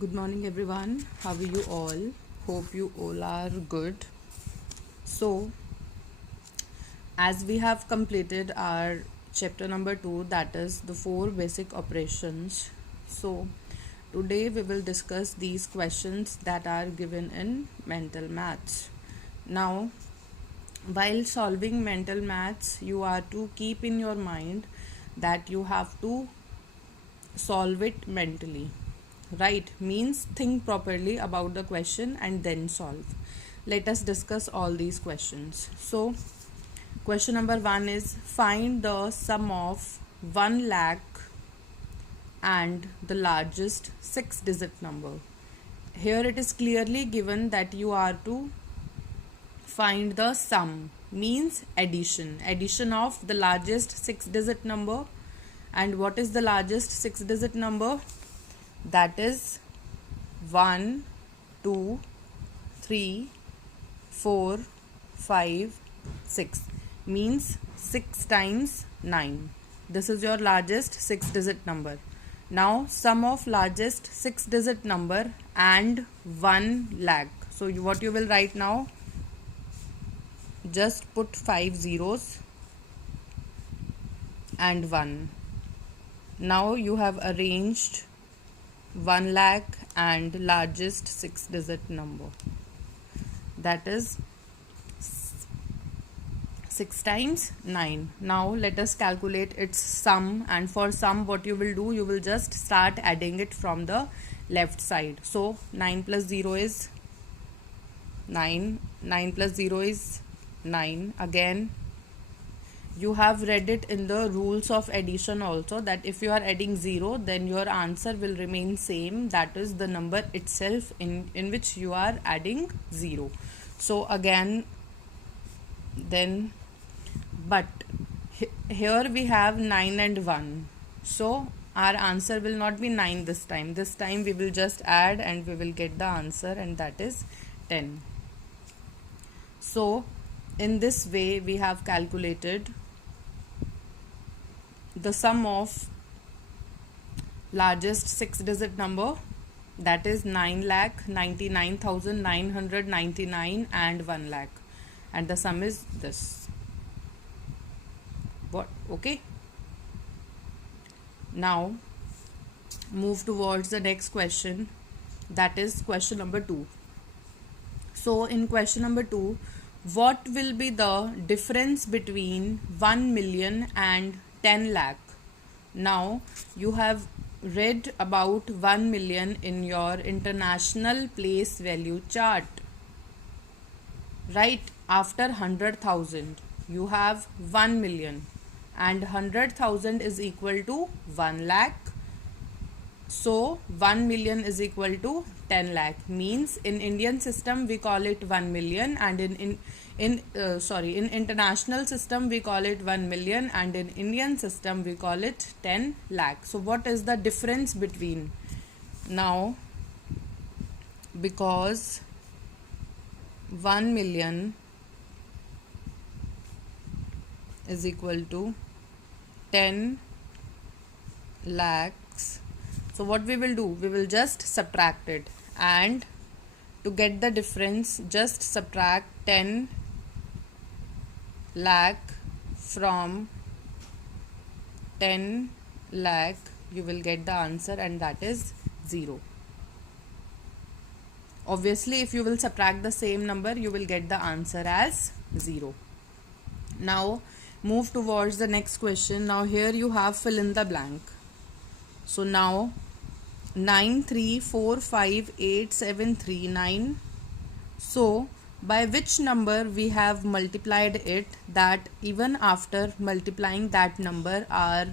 Good morning, everyone. How are you all? Hope you all are good. So, as we have completed our chapter number 2, that is the four basic operations. So, today we will discuss these questions that are given in mental maths. Now, while solving mental maths, you are to keep in your mind that you have to solve it mentally, right? Means think properly about the question and then solve. Let us discuss all these questions. So question number 1 is find the sum of 1 lakh and the largest 6 digit number. Here it is clearly given that you are to find the sum, means addition of the largest 6 digit number. And what is the largest 6 digit number? That is 1, 2, 3, 4, 5, 6, means 6 times 9. This is your largest 6 digit number. Now sum of largest 6 digit number and 1 lakh. So what you will write now? Just put 5 zeros and 1. Now you have arranged 1 lakh and largest 6 digit number, that is 6 times 9. Now let us calculate its sum, and for sum what you will do, you will just start adding it from the left side. So 9 plus 0 is 9, 9 plus 0 is 9. Again, you have read it in the rules of addition also, that if you are adding 0, then your answer will remain same, that is the number itself in which you are adding 0. So again, then, but here we have 9 and 1, so our answer will not be 9 this time. This time we will just add and we will get the answer, and that is 10. So in this way we have calculated the sum of largest 6 digit number, that is 9,99,999 and 1 lakh, and the sum is this. What? Okay. Now move towards the next question, that is question number 2. So in question number 2, what will be the difference between 1 million and 10 lakh? Now you have read about 1 million in your international place value chart, right? After 100,000 you have 1 million, and 100,000 is equal to 1 lakh. So 1 million is equal to 10 lakh, means in Indian system we call it 1 million, and in international system we call it 1 million, and in Indian system we call it 10 lakh. So what is the difference between? Now, because 1 million is equal to 10 lakhs, so what we will do, we will just subtract it, and to get the difference, just subtract 10 lakh from 10 lakh, you will get the answer, and that is 0. Obviously if you will subtract the same number, you will get the answer as 0. Now move towards the next question. Now here you have fill in the blank. So now 9345873, so by which number we have multiplied it, that even after multiplying that number our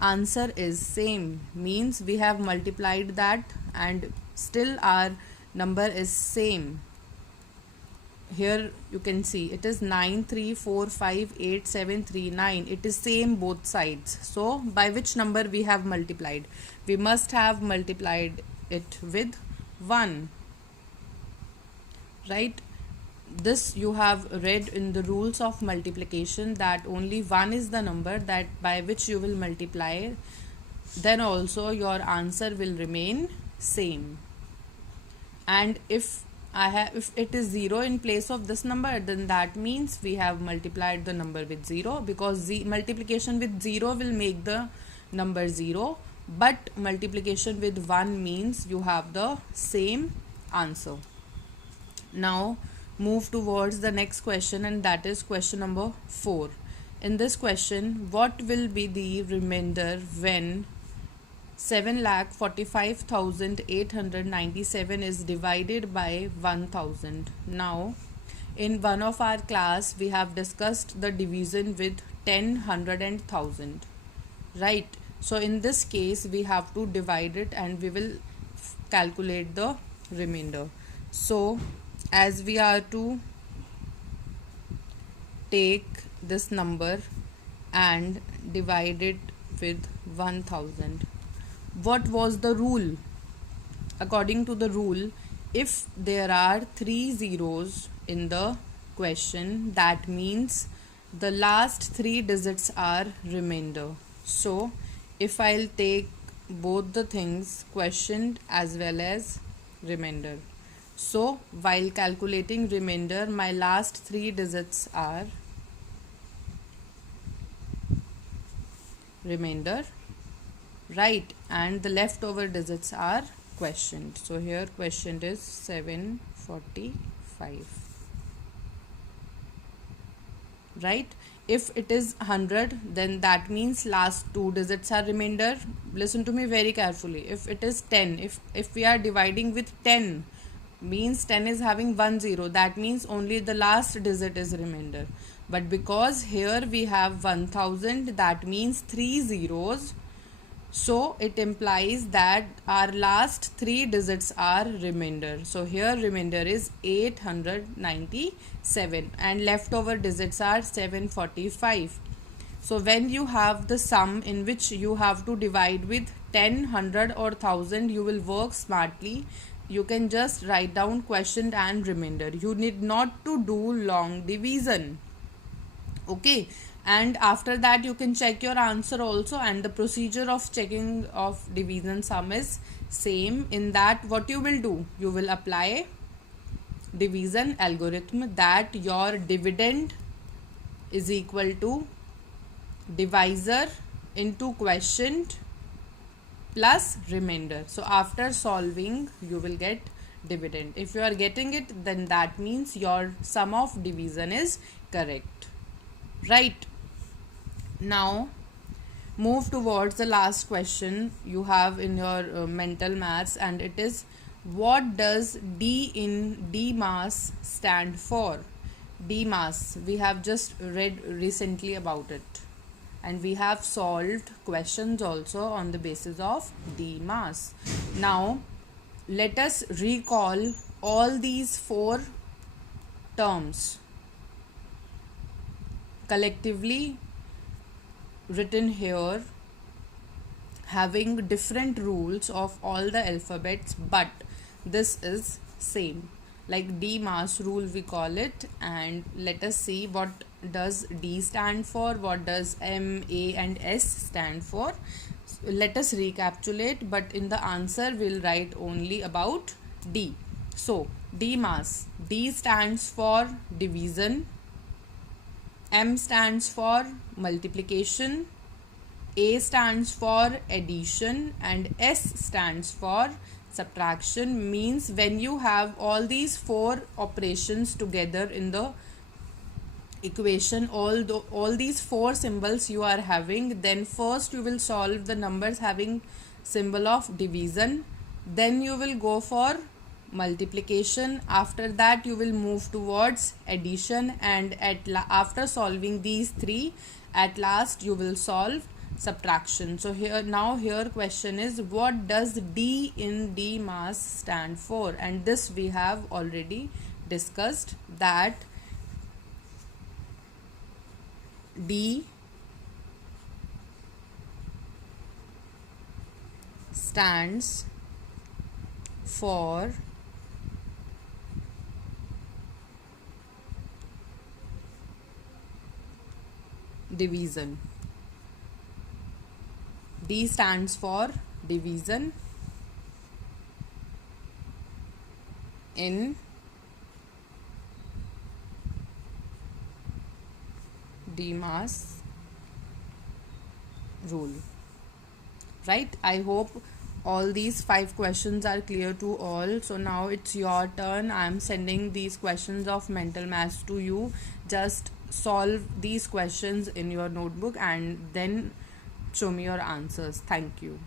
answer is same, means we have multiplied that and still our number is same. Here you can see it is 9345873, it is same both sides. So by which number we have multiplied? We must have multiplied it with 1, right? This you have read in the rules of multiplication, that only 1 is the number that by which you will multiply, then also your answer will remain same. and if it is 0 in place of this number, then that means we have multiplied the number with 0, because multiplication with 0 will make the number 0, but multiplication with 1 means you have the same answer. Now move towards the next question, and that is question number 4. In this question, what will be the remainder when 7,45,897 is divided by 1000? Now, in one of our class, we have discussed the division with 10, 100 and 1000, right? So in this case, we have to divide it and we will calculate the remainder. So as we are to take this number and divide it with 1000, what was the rule? According to the rule, if there are 3 zeros in the question, that means the last 3 digits are remainder. So if I'll take both the things, quotient as well as remainder, so while calculating remainder, my last 3 digits are remainder, right, and the leftover digits are quotient. So here quotient is 745, right? If it is 100, then that means last 2 digits are remainder. Listen to me very carefully. If it is 10, if we are dividing with 10, means 10 is having 1 0, that means only the last digit is remainder. But because here we have 1000, that means 3 zeros, so it implies that our last 3 digits are remainder. So here remainder is 897 and leftover digits are 745. So when you have the sum in which you have to divide with 10, 100 or 1000, you will work smartly. You can just write down quotient and remainder. You need not to do long division. Okay, and after that you can check your answer also, and the procedure of checking of division sum is same. In that, what you will do, you will apply division algorithm, that your dividend is equal to divisor into quotient plus remainder. So after solving, you will get dividend. If you are getting it, then that means your sum of division is correct, right? Now move towards the last question you have in your mental maths, and it is, what does D in DMAS stand for? DMAS, we have just read recently about it, and we have solved questions also on the basis of DMAS. Now let us recall all these 4 terms collectively written here, having different rules of all the alphabets, but this is same, like DMAS rule we call it. And let us see what does D stand for, what does M, A and S stand for. Let us recapitulate, but in the answer we'll write only about D. So DMAS, D stands for division, M stands for multiplication, A stands for addition, and S stands for subtraction. Means when you have all these 4 operations together in the equation, all these 4 symbols you are having, then first you will solve the numbers having symbol of division, then you will go for multiplication, after that you will move towards addition, and after solving these 3, at last you will solve subtraction. So here question is, what does D in DMAS stand for? And this we have already discussed, that D stands for division. D stands for division, in Demas rule. Right? I hope all these 5 questions are clear to all. So now it's your turn. I'm sending these questions of mental maths to you. Just solve these questions in your notebook and then show me your answers. Thank you.